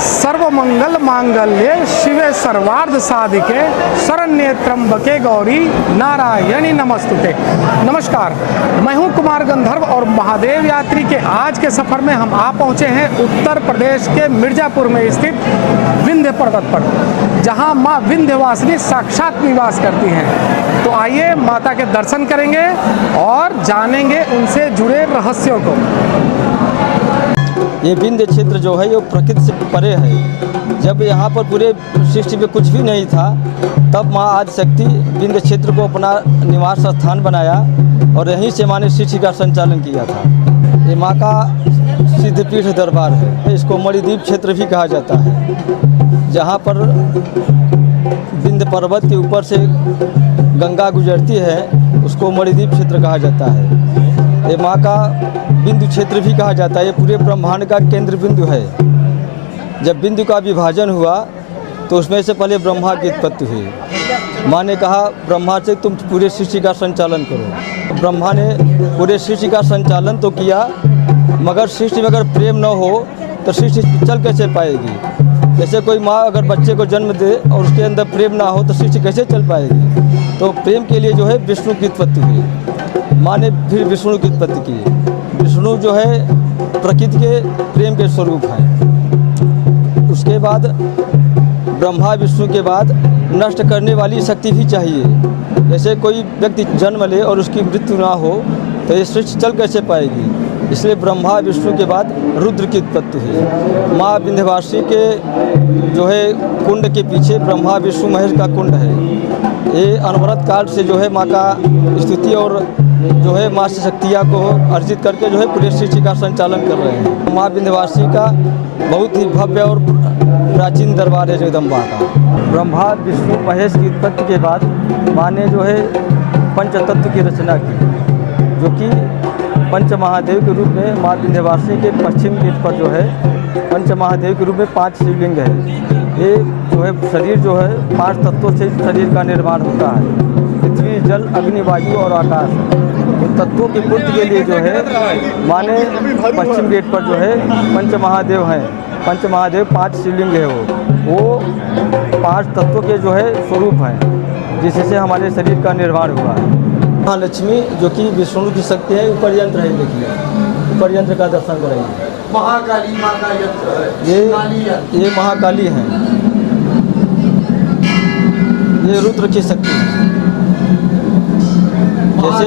सर्वमंगल मांगल्ये शिवे सर्वार्थ साधिके शरण्ये त्र्यंबके गौरी नारायणी नमस्तुते। नमस्कार, मैं हूं कुमार गंधर्व और महादेव यात्री के आज के सफ़र में हम आ पहुंचे हैं उत्तर प्रदेश के मिर्ज़ापुर में स्थित विंध्य पर्वत पर, जहां मां विंध्यवासिनी साक्षात निवास करती हैं। तो आइए माता के दर्शन करेंगे और जानेंगे उनसे जुड़े रहस्यों को। ये विंध्य क्षेत्र जो है वो प्रकृति से परे है। जब यहाँ पर पूरे सृष्टि में कुछ भी नहीं था, तब माँ आदिशक्ति विंध्य क्षेत्र को अपना निवास स्थान बनाया और यहीं से माँ ने सृष्टि का संचालन किया था। ये माँ का सिद्धपीठ दरबार है। इसको मणिद्वीप क्षेत्र भी कहा जाता है। जहाँ पर विंध्य पर्वत के ऊपर से गंगा गुजरती है, उसको मणिद्वीप क्षेत्र कहा जाता है। ये माँ का बिंदु क्षेत्र भी कहा जाता है। ये पूरे ब्रह्मांड का केंद्र बिंदु है। जब बिंदु का विभाजन हुआ तो उसमें से पहले ब्रह्मा की उत्पत्ति हुई। माँ ने कहा ब्रह्मा से तुम पूरे सृष्टि का संचालन करो। ब्रह्मा ने पूरे सृष्टि का संचालन तो किया, मगर सृष्टि में अगर प्रेम न हो तो सृष्टि चल कैसे पाएगी। जैसे कोई माँ अगर बच्चे को जन्म दे और उसके अंदर प्रेम ना हो तो सृष्टि कैसे चल पाएगी। तो प्रेम के लिए जो है विष्णु की उत्पत्ति हुई। माँ ने फिर विष्णु की उत्पत्ति की। विष्णु जो है प्रकृति के प्रेम के स्वरूप हैं। उसके बाद ब्रह्मा विष्णु के बाद नष्ट करने वाली शक्ति भी चाहिए। जैसे कोई व्यक्ति जन्म ले और उसकी मृत्यु ना हो तो ये सृष्टि चल कैसे पाएगी। इसलिए ब्रह्मा विष्णु के बाद रुद्र की उत्पत्ति हुई। माँ विंध्यवासिनी के जो है कुंड के पीछे ब्रह्मा विष्णु महेश का कुंड है। ये अनवरत काल से जो है माँ का स्तुति और जो है माँ से शक्तियाँ को अर्जित करके जो है पूरे सृष्टि का संचालन कर रहे हैं। माँ विंध्यवासिनी का बहुत ही भव्य और प्राचीन दरबार है जगदम्बा का। ब्रह्मा विष्णु महेश की उत्पत्ति के बाद माँ ने जो है पंचतत्व की रचना की, जो कि पंच महादेव के रूप में माँ विंध्यवासिनी के पश्चिम गेट पर जो है पंच महादेव के रूप में 5 शिवलिंग है। ये जो है शरीर जो है 5 तत्वों से शरीर का निर्माण होता है। पृथ्वी, जल, अग्नि, वायु और आकाश। इन तत्वों की पूर्ति के लिए जो है माँ ने पश्चिम गेट पर जो है पंच महादेव हैं। पंच महादेव 5 शिवलिंग है। वो 5 तत्वों के जो है स्वरूप हैं, जिससे हमारे शरीर का निर्माण हुआ है। महालक्ष्मी जो कि विष्णु की शक्ति है, ऊपर यंत्र है, देखिए ऊपर यंत्र का दर्शन कराइए। महाकाली माँ का यंत्र है। ये महाकाली हैं। ये रुद्र की शक्ति है। जैसे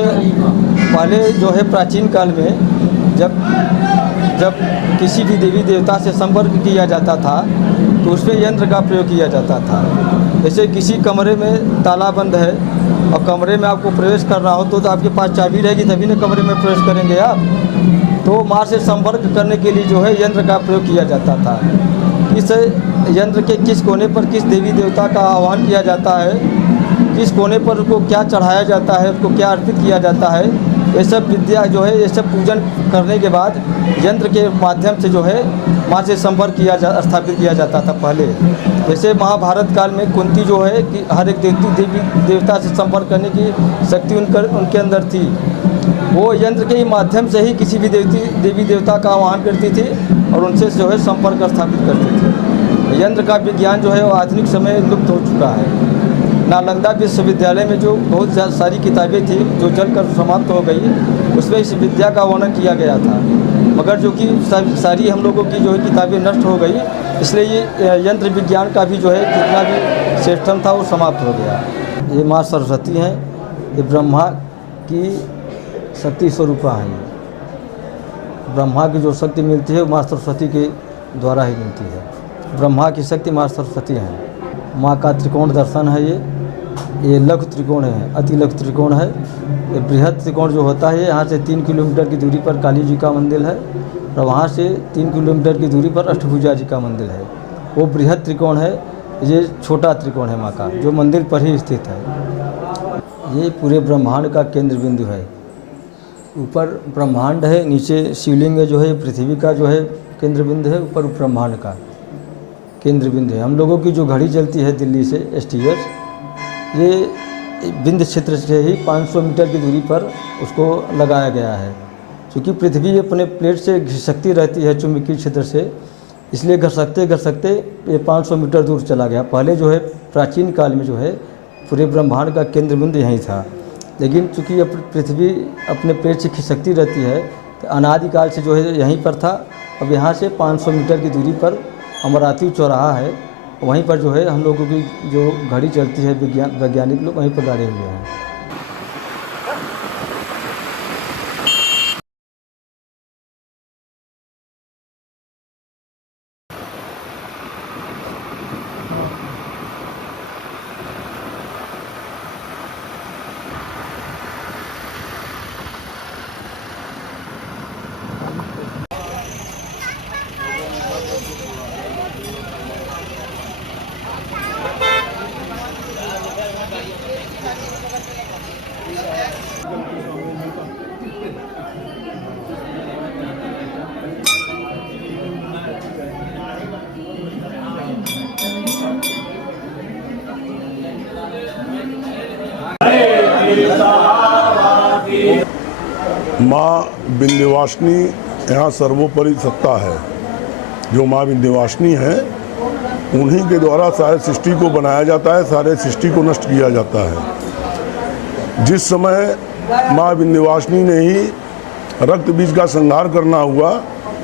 पहले जो है प्राचीन काल में जब किसी भी देवी देवता से संपर्क किया जाता था तो उसमें यंत्र का प्रयोग किया जाता था। जैसे किसी कमरे में ताला बंद है और कमरे में आपको प्रवेश करना हो तो आपके पास चाबी रहेगी, तभी ना कमरे में प्रवेश करेंगे आप। तो माँ से संपर्क करने के लिए जो है यंत्र का प्रयोग किया जाता था। इस यंत्र के किस कोने पर किस देवी देवता का आह्वान किया जाता है, किस कोने पर उसको क्या चढ़ाया जाता है, उसको क्या अर्पित किया जाता है, ये सब विद्या जो है ये सब पूजन करने के बाद यंत्र के माध्यम से जो है माँ से संपर्क स्थापित किया जाता था पहले। जैसे महाभारत काल में कुंती जो है कि हर एक देवी देवता से संपर्क करने की शक्ति उनके अंदर थी। वो यंत्र के माध्यम से ही किसी भी देवी देवता का आह्वान करती थी और उनसे जो है संपर्क स्थापित करती थी। यंत्र का विज्ञान जो है वो आधुनिक समय लुप्त हो चुका है। नालंदा विश्वविद्यालय में जो बहुत सारी किताबें थी जो जलकर समाप्त हो गई, उसमें इस विद्या का वर्णन किया गया था, मगर जो कि सारी हम लोगों की जो है किताबें नष्ट हो गई। इसलिए ये यंत्र विज्ञान का भी जो है जितना भी सिस्टम था वो समाप्त हो गया। ये माँ सरस्वती हैं। ये ब्रह्मा की शक्ति स्वरूपा हैं। ब्रह्मा की जो शक्ति मिलती है वो माँ सरस्वती के द्वारा ही मिलती है। ब्रह्मा की शक्ति माँ सरस्वती हैं। माँ का त्रिकोण दर्शन है। ये लघु त्रिकोण है, अति लघु त्रिकोण है। ये बृहद त्रिकोण जो होता है, यहाँ से 3 किलोमीटर की दूरी पर काली जी का मंदिर है और वहाँ से 3 किलोमीटर की दूरी पर अष्टभुजा जी का मंदिर है। वो बृहद त्रिकोण है। ये छोटा त्रिकोण है माँ का, जो मंदिर पर ही स्थित है। ये पूरे ब्रह्मांड का केंद्र बिंदु है। ऊपर ब्रह्मांड है, नीचे शिवलिंग जो है पृथ्वी का जो है केंद्र बिंदु है, ऊपर ब्रह्मांड का केंद्र बिंदु है। हम लोगों की जो घड़ी चलती है दिल्ली से STS, ये विंध्य क्षेत्र से ही 500 मीटर की दूरी पर उसको लगाया गया है। क्योंकि पृथ्वी अपने प्लेट से घिसकती रहती है चुंबकीय क्षेत्र से, इसलिए घसकते घसकते ये 500 मीटर दूर चला गया। पहले जो है प्राचीन काल में जो है पूरे ब्रह्मांड का केंद्र बिंदु यहीं था, लेकिन चूँकि अब पृथ्वी अपने पेट से खिसकती रहती है तो अनादिकाल से जो है यहीं पर था। अब यहाँ से 500 मीटर की दूरी पर अमरावती चौराहा है, वहीं पर जो है हम लोगों की जो घड़ी चलती है, वैज्ञानिक लोग वहीं पर गाड़े हुए हैं। माँ विंध्यवासिनी यहाँ सर्वोपरि सत्ता है। जो माँ विंध्यवासिनी है उन्हीं के द्वारा सारे सृष्टि को बनाया जाता है, सारे सृष्टि को नष्ट किया जाता है। जिस समय माँ विंध्यवासिनी ने ही रक्त बीज का संहार करना हुआ,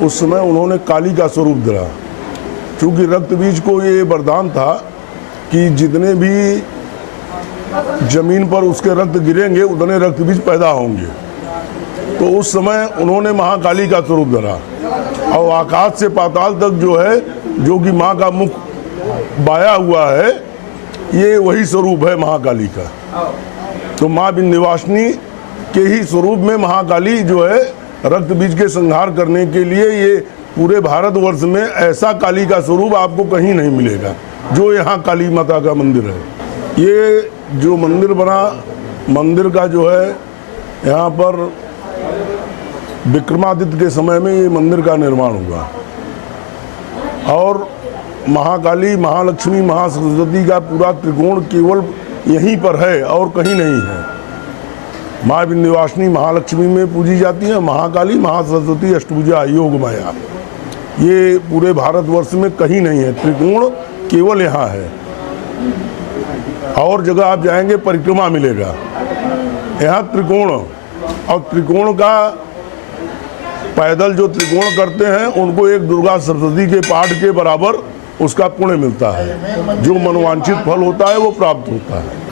उस समय उन्होंने काली का स्वरूप धरा। चूँकि रक्त बीज को ये वरदान था कि जितने भी जमीन पर उसके रक्त गिरेंगे उतने रक्त बीज पैदा होंगे। तो उस समय उन्होंने महाकाली का स्वरूप धरा और आकाश से पाताल तक जो है, जो कि माँ का मुख बाया हुआ है, ये वही स्वरूप है महाकाली का। तो माँ विंध्यवासिनी के ही स्वरूप में महाकाली जो है रक्त बीज के संहार करने के लिए, ये पूरे भारतवर्ष में ऐसा काली का स्वरूप आपको कहीं नहीं मिलेगा जो यहाँ काली माता का मंदिर है। ये जो मंदिर बना, मंदिर का जो है यहाँ पर विक्रमादित्य के समय में ये मंदिर का निर्माण हुआ और महाकाली, महालक्ष्मी, महासरस्वती का पूरा त्रिकोण केवल यहीं पर है और कहीं नहीं है। माँ विंध्यवासिनी महालक्ष्मी में पूजी जाती है, महाकाली, महासरस्वती, अष्टभुजा, योग माया, ये पूरे भारतवर्ष में कहीं नहीं है। त्रिकोण केवल यहाँ है। और जगह आप जाएंगे परिक्रमा मिलेगा, यहाँ त्रिकोण, और त्रिकोण का पैदल जो त्रिकोण करते हैं उनको एक दुर्गा सप्तशती के पाठ के बराबर उसका पुण्य मिलता है। जो मनोवांछित फल होता है वो प्राप्त होता है।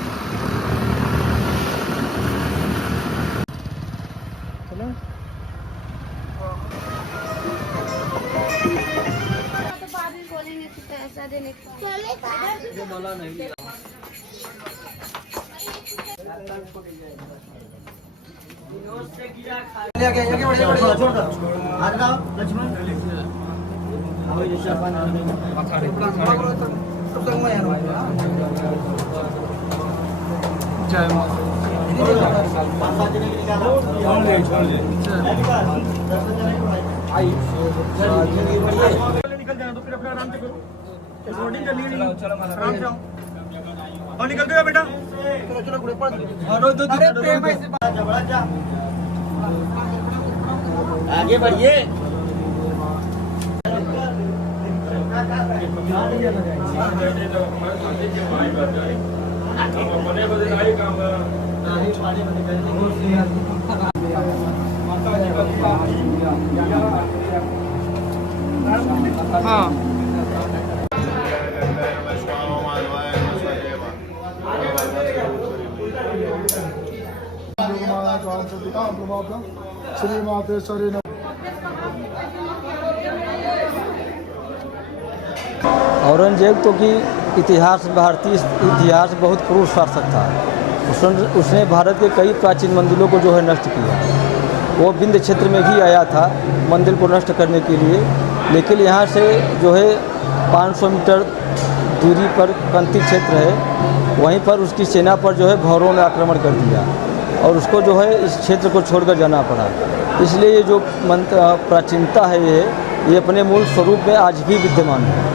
और निकल गया बेटा। आगे बढ़िए। हाँ, श्री मातेश्वरी। औरंगजेब तो कि इतिहास, भारतीय इतिहास बहुत क्रूर शासक था। उसने भारत के कई प्राचीन मंदिरों को जो है नष्ट किया। वो विंध्य क्षेत्र में भी आया था मंदिर को नष्ट करने के लिए, लेकिन यहाँ से जो है 500 मीटर दूरी पर कंती क्षेत्र है, वहीं पर उसकी सेना पर जो है घौरों ने आक्रमण कर दिया और उसको जो है इस क्षेत्र को छोड़कर जाना पड़ा। इसलिए ये जो प्राचीनता है ये अपने मूल स्वरूप में आज भी विद्यमान है।